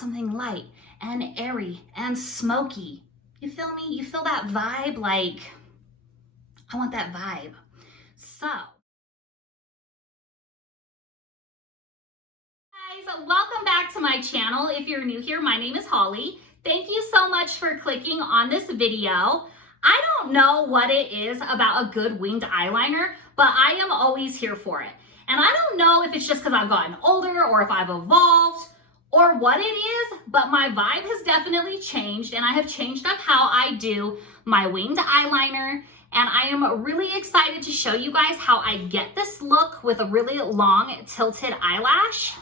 something light and airy and smoky. You feel me? You feel that vibe? Like, I want that vibe. So, guys, welcome back to my channel. If you're new here, my name is Holly. Thank you so much for clicking on this video. I don't know what it is about a good winged eyeliner, but I am always here for it. And I don't know if it's just because I've gotten older or if I've evolved or what it is, but my vibe has definitely changed, and I have changed up how I do my winged eyeliner. And I am really excited to show you guys how I get this look with a really long tilted eyelash.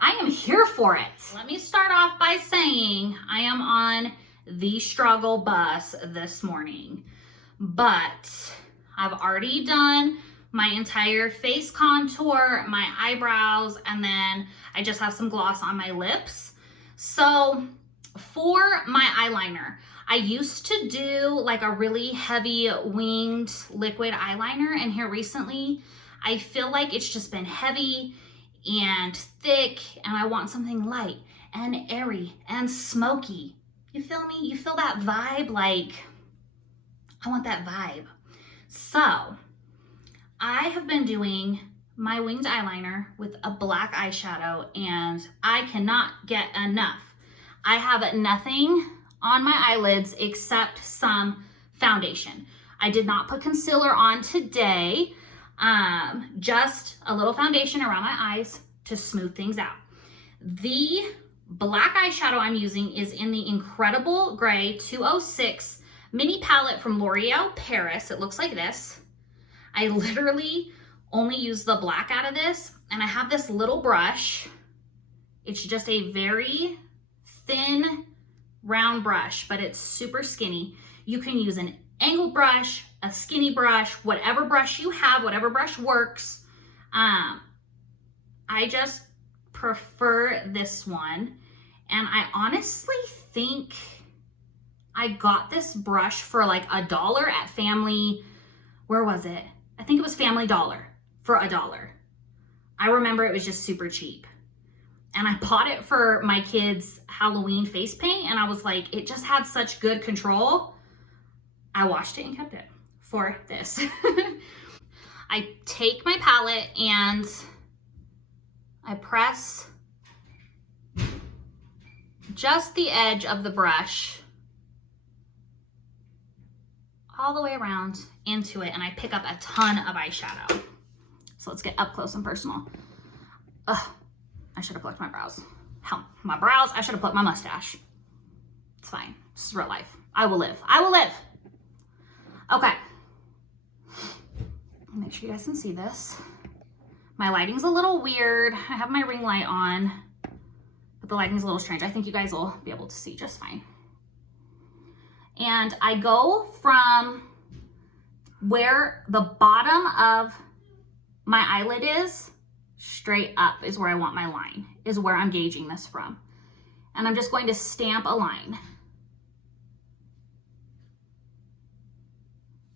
I am here for it. Let me start off by saying I am on the struggle bus this morning, but I've already done my entire face contour, my eyebrows, and then I just have some gloss on my lips. So for my eyeliner, I used to do like a really heavy winged liquid eyeliner, and here recently, I feel like it's just been heavy and thick, and I want something light and airy and smoky. You feel me? You feel that vibe? Like, I want that vibe. So I have been doing my winged eyeliner with a black eyeshadow, and I cannot get enough. I have nothing on my eyelids except some foundation. I did not put concealer on today, just a little foundation around my eyes to smooth things out. The black eyeshadow I'm using is in the Incredible Gray 206 mini palette from L'Oreal Paris. It looks like this. I literally only use the black out of this, and I have this little brush. It's just a very thin, round brush, but it's super skinny. You can use an angled brush, a skinny brush, whatever brush you have, whatever brush works. I just prefer this one, and I honestly think I got this brush for like $1 at Family, where was it? I think it was Family Dollar for $1. I remember it was just super cheap. And I bought it for my kids' Halloween face paint, and I was like, it just had such good control. I washed it and kept it for this. I take my palette and I press just the edge of the brush all the way around into it, and I pick up a ton of eyeshadow. So let's get up close and personal. Ugh, I should have plucked my brows. Hell, my brows, I should have plucked my mustache. It's fine, this is real life. I will live, I will live. Okay, make sure you guys can see this. My lighting's a little weird. I have my ring light on, but the lighting's a little strange. I think you guys will be able to see just fine. And I go from where the bottom of my eyelid is, straight up is where I want my line, is where I'm gauging this from. And I'm just going to stamp a line.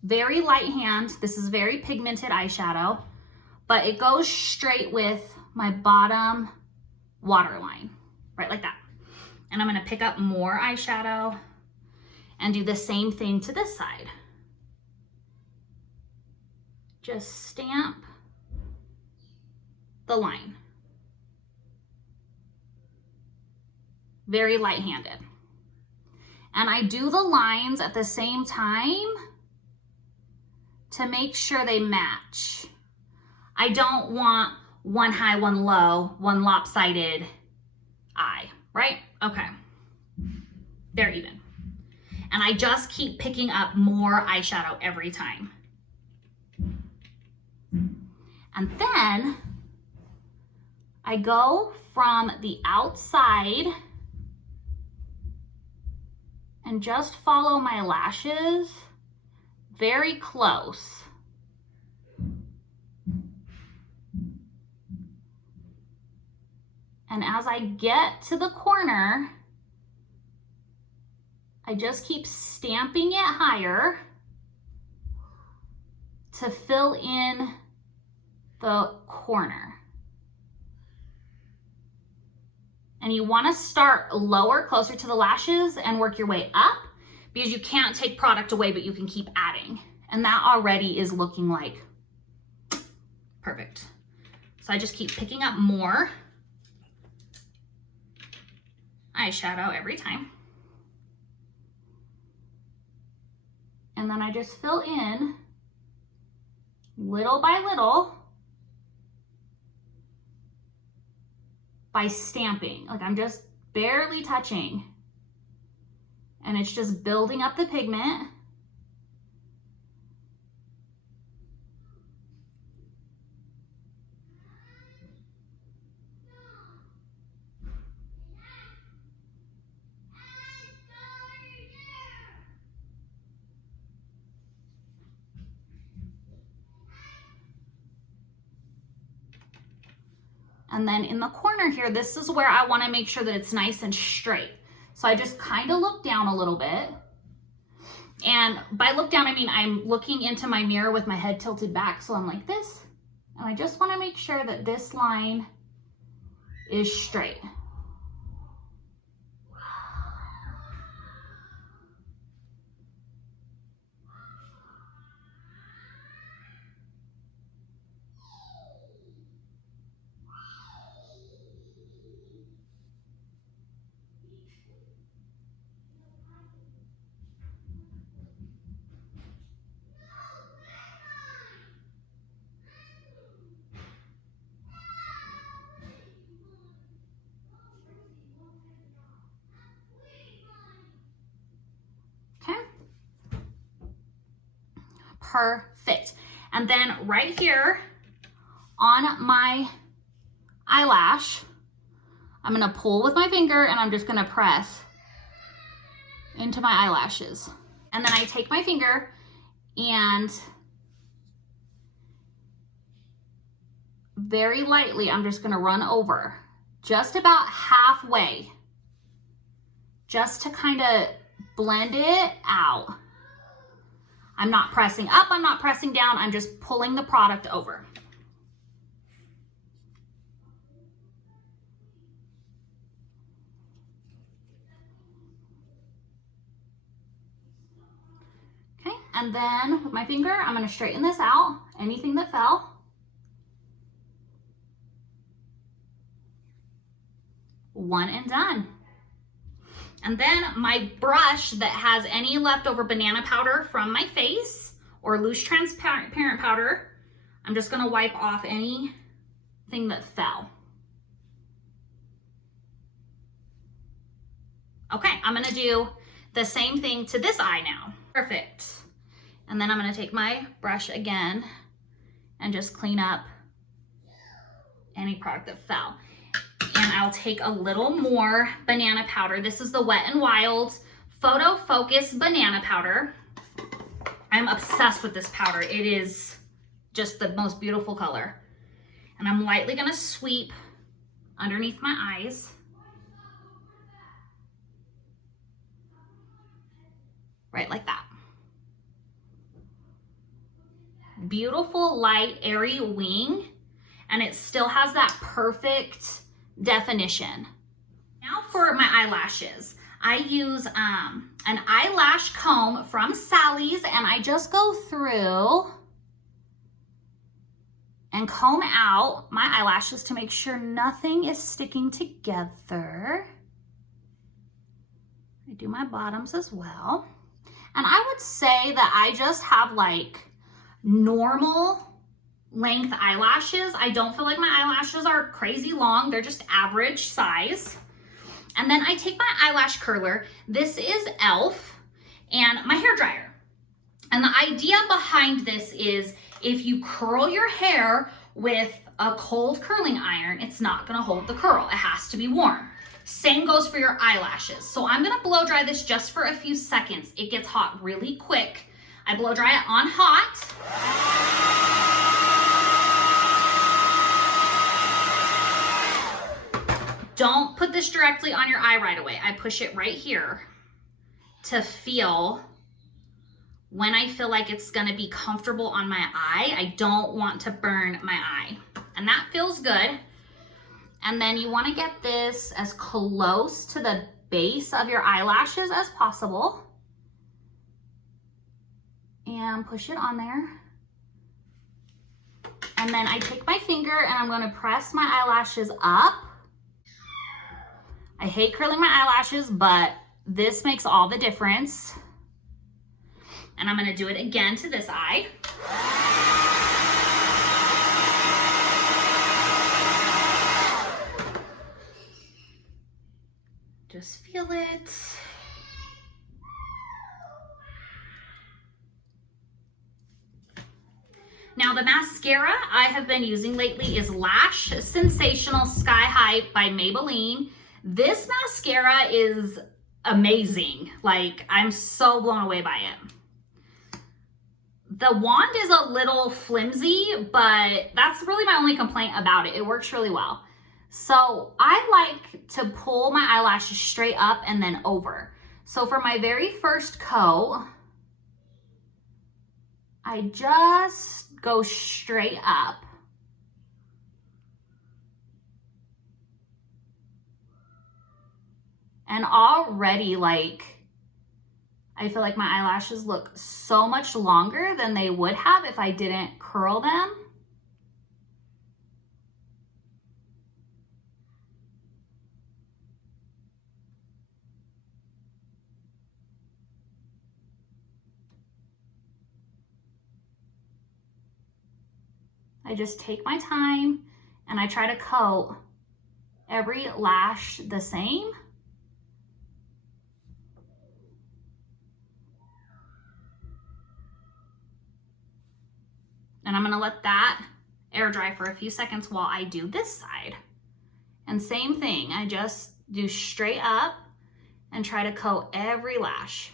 Very light hand. This is very pigmented eyeshadow, but it goes straight with my bottom waterline, right like that. And I'm gonna pick up more eyeshadow and do the same thing to this side. Just stamp the line. Very light-handed. And I do the lines at the same time to make sure they match. I don't want one high, one low, one lopsided eye, right? Okay, they're even. And I just keep picking up more eyeshadow every time. And then I go from the outside and just follow my lashes very close. And as I get to the corner, I just keep stamping it higher to fill in the corner. And you want to start lower, closer to the lashes, and work your way up, because you can't take product away, but you can keep adding. And that already is looking like perfect. So I just keep picking up more eyeshadow every time. And then I just fill in little by little by stamping. Like I'm just barely touching. And it's just building up the pigment. And then in the corner here, this is where I want to make sure that it's nice and straight. So I just kind of look down a little bit. And by look down, I mean I'm looking into my mirror with my head tilted back. So I'm like this. And I just want to make sure that this line is straight. Perfect. And then right here on my eyelash, I'm gonna pull with my finger and I'm just gonna press into my eyelashes. And then I take my finger and very lightly, I'm just gonna run over just about halfway, just to kind of blend it out. I'm not pressing up, I'm not pressing down, I'm just pulling the product over. Okay, and then with my finger, I'm gonna straighten this out, anything that fell. One and done. And then my brush that has any leftover banana powder from my face or loose transparent powder, I'm just gonna wipe off anything that fell. Okay, I'm gonna do the same thing to this eye now. Perfect. And then I'm gonna take my brush again and just clean up any product that fell. And I'll take a little more banana powder. This is the Wet n Wild Photo Focus Banana Powder. I'm obsessed with this powder. It is just the most beautiful color. And I'm lightly gonna sweep underneath my eyes. Right like that. Beautiful, light, airy wing. And it still has that perfect definition. Now for my eyelashes. I use an eyelash comb from Sally's, and I just go through and comb out my eyelashes to make sure nothing is sticking together. I do my bottoms as well. And I would say that I just have like normal length eyelashes. I don't feel like my eyelashes are crazy long. They're just average size. And then I take my eyelash curler. This is e.l.f. and my hair dryer. And the idea behind this is if you curl your hair with a cold curling iron, it's not gonna hold the curl. It has to be warm. Same goes for your eyelashes. So I'm gonna blow dry this just for a few seconds. It gets hot really quick. I blow dry it on hot. Don't put this directly on your eye right away. I push it right here to feel when I feel like it's gonna be comfortable on my eye. I don't want to burn my eye. And that feels good. And then you want to get this as close to the base of your eyelashes as possible. And push it on there. And then I take my finger and I'm going to press my eyelashes up. I hate curling my eyelashes, but this makes all the difference. And I'm going to do it again to this eye. Just feel it. Now the mascara I have been using lately is Lash Sensational Sky High by Maybelline. This mascara is amazing. Like, I'm so blown away by it. The wand is a little flimsy, but that's really my only complaint about it. It works really well. So I like to pull my eyelashes straight up and then over. So for my very first coat, I just go straight up. And already, like, I feel like my eyelashes look so much longer than they would have if I didn't curl them. I just take my time and I try to coat every lash the same. And I'm gonna let that air dry for a few seconds while I do this side. And same thing, I just do straight up and try to coat every lash.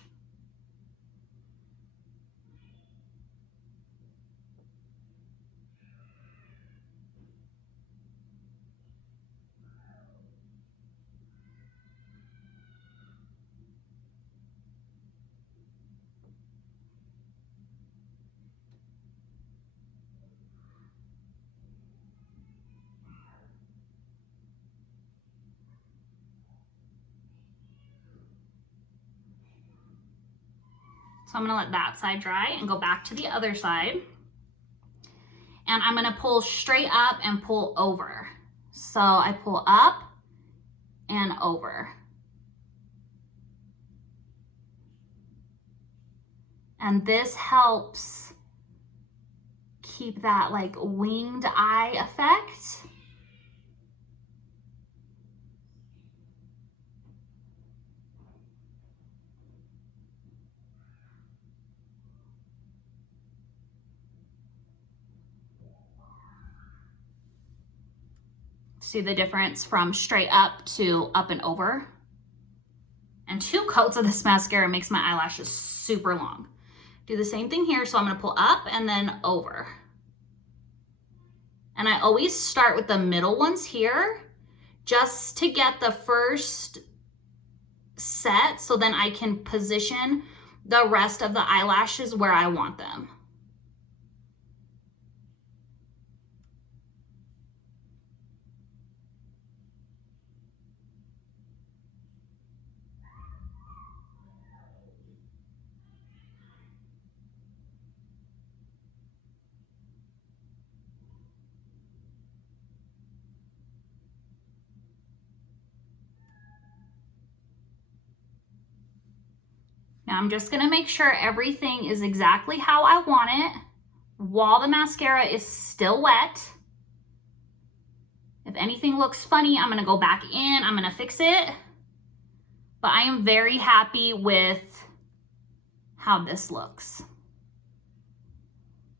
So I'm gonna let that side dry and go back to the other side. And I'm gonna pull straight up and pull over. So I pull up and over. And this helps keep that like winged eye effect. See the difference from straight up to up and over? And 2 coats of this mascara makes my eyelashes super long. Do the same thing here, so I'm gonna pull up and then over. And I always start with the middle ones here, just to get the first set, so then I can position the rest of the eyelashes where I want them. Now I'm just gonna make sure everything is exactly how I want it while the mascara is still wet. If anything looks funny, I'm gonna go back in, I'm gonna fix it. But I am very happy with how this looks.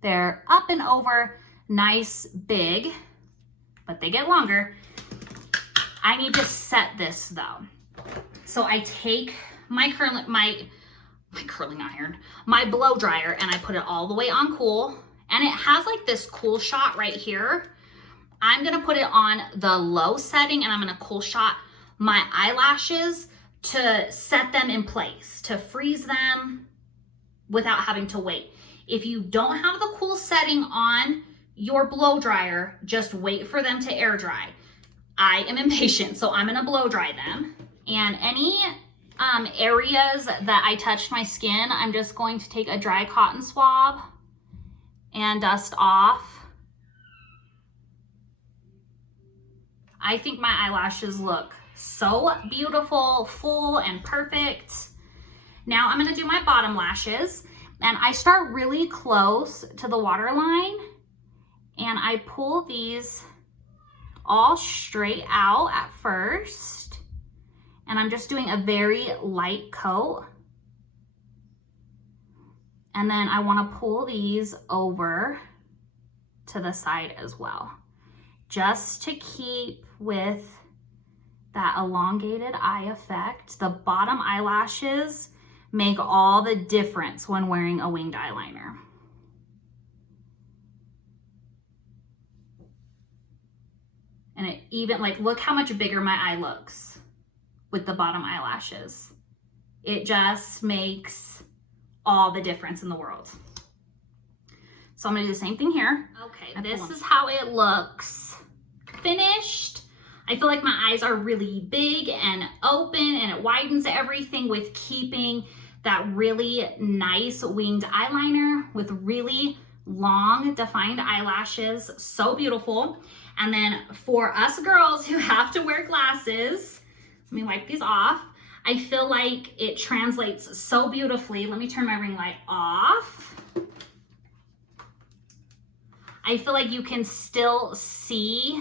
They're up and over, nice, big, but they get longer. I need to set this though. So I take my curling iron, my blow dryer, and I put it all the way on cool. And it has like this cool shot right here. I'm gonna put it on the low setting and I'm gonna cool shot my eyelashes to set them in place, to freeze them without having to wait. If you don't have the cool setting on your blow dryer, just wait for them to air dry. I am impatient, so I'm gonna blow dry them. And any areas that I touched my skin, I'm just going to take a dry cotton swab and dust off. I think my eyelashes look so beautiful, full, and perfect. Now I'm gonna do my bottom lashes, and I start really close to the waterline, and I pull these all straight out at first, and I'm just doing a very light coat. And then I wanna pull these over to the side as well, just to keep with that elongated eye effect. The bottom eyelashes make all the difference when wearing a winged eyeliner. And it even, like, look how much bigger my eye looks with the bottom eyelashes. It just makes all the difference in the world. So I'm gonna do the same thing here. Okay, this is how it looks finished. I feel like my eyes are really big and open, and it widens everything with keeping that really nice winged eyeliner with really long defined eyelashes. So beautiful. And then for us girls who have to wear glasses, let me wipe these off. I feel like it translates so beautifully. Let me turn my ring light off. I feel like you can still see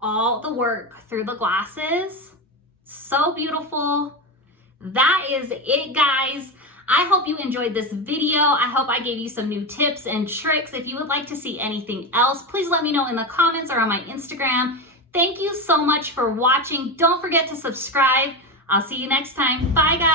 all the work through the glasses. So beautiful. That is it, guys. I hope you enjoyed this video. I hope I gave you some new tips and tricks. If you would like to see anything else, please let me know in the comments or on my Instagram. Thank you so much for watching. Don't forget to subscribe. I'll see you next time. Bye, guys.